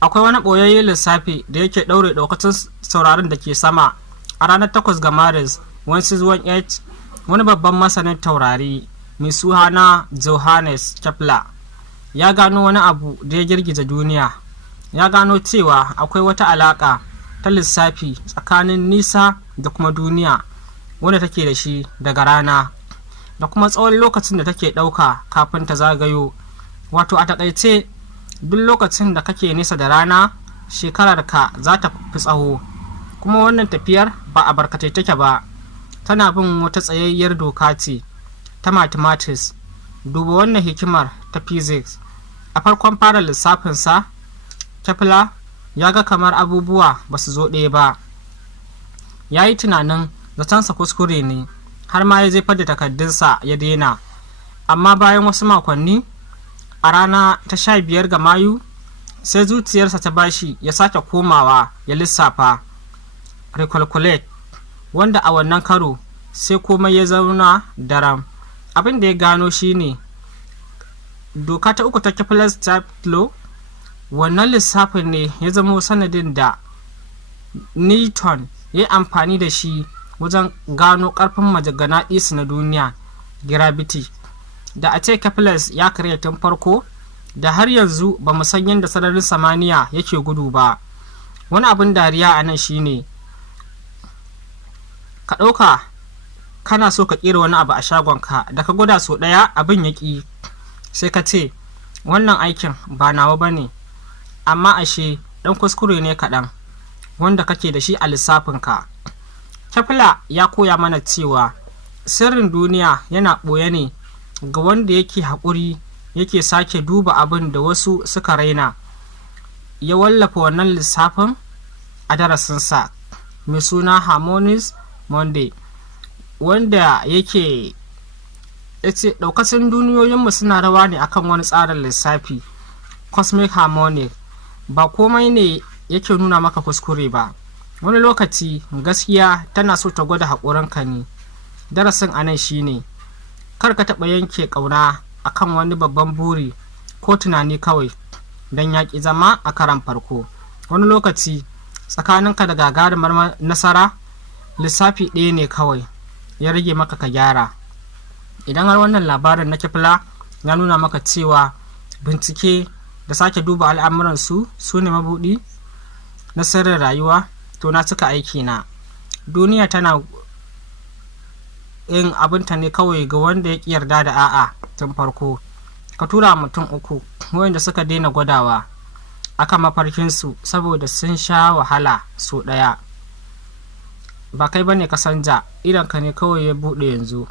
akwai wani ɓoyayyen lissafi da yake ɗaure ɗaukacin sauraron da ke sama. A ranar 8 ga Maris 1618, wani babban masanin taurari mai suna Johannes Kepler ya gano wani abu da ya girgiza duniya. Ya gano cewa akwai wata alaƙa ta lissafi tsakanin nisa da kuma duniya wanda take da shi daga rana da kuma tsawon lokacin da take ɗauka kafin ta zagayo. Wato a taƙaice, duk lokacin da kake nesa da rana, shekararka za ta fi tsawo. Kuma wannan tafiyar ba a barkatai take ba, tana bin wata tsayayyar doka ce ta mathematics. Duba wannan hikimar ta physics. A farkon fara lissafinsa, Kepler ya ga kamar abubuwa ba su zo ɗaya ba. Ya yi tunanin zatonsa kuskure ne, har ma ya jefar da takardunsa ya daina. Amma bayan wasu makonni, a rana ta 15 ga Mayu, sai zuciyarsa ta bashi ya sake komawa ya lissafa, recalculate, wanda a wannan karo sai komai ya zauna daram. Abin da ya gano shine doka ta uku ta Kepler's law. Wannan lissafin ne ya zama sanadin da Newton ya yi amfani da shi wajen gano ƙarfin maganaɗisu na duniya, gravity. Da a ce Kepler ya karya tun farko, da har yanzu ba mu san yadda sararin samaniya yake gudu ba. Wani abin dariya a nan shine, ka ɗauka kana so ka ƙera wani abu a shagonka, da ka gwada so ɗaya abin ya ƙi, sai ka ce wannan aikin ba nawa ba ne, amma ashe ɗan kuskure ne kaɗan wanda kake da shi a lissafinka. Kepler ya koya mana cewa sirrin duniya yana ɓoye ne ga wanda yake haƙuri, yake sake duba abin da wasu suka raina. Ya wallafa wannan lissafin a darasinsa mai suna Harmonious Monday, wanda yake ce ɗaukacin duniyoyinmu suna rawa ne akan wani tsarin lissafi, cosmic harmonic. Ba komai ne yake nuna maka kuskure ba, wani lokaci gaskiya tana so ta gwada haƙurinka ne. Darasin anan shine, kar ka taɓa yanke ƙauna akan wani babban buri ko tunani kawai don yaƙi zama a karan farko. Wani lokaci tsakaninka da gagarumar nasara, lissafi ɗaya ne kawai ya rage maka ka gyara. Idan har wannan labarin na Kepler ya nuna maka cewa bincike da sake duba al'amuransu su ne mabuɗi na sirrin rayuwa, to na cika aiki na. Duniya tana yin abinta ne kawai ga wanda ya ƙi yarda da a'a tun farko. Ka tura mutum 3 wanda suka daina gwadawa akan mafarkinsu saboda sun sha wahala so ɗaya. Ba kai bane ka sanja, idan ka ne kawai ya buɗe yanzu.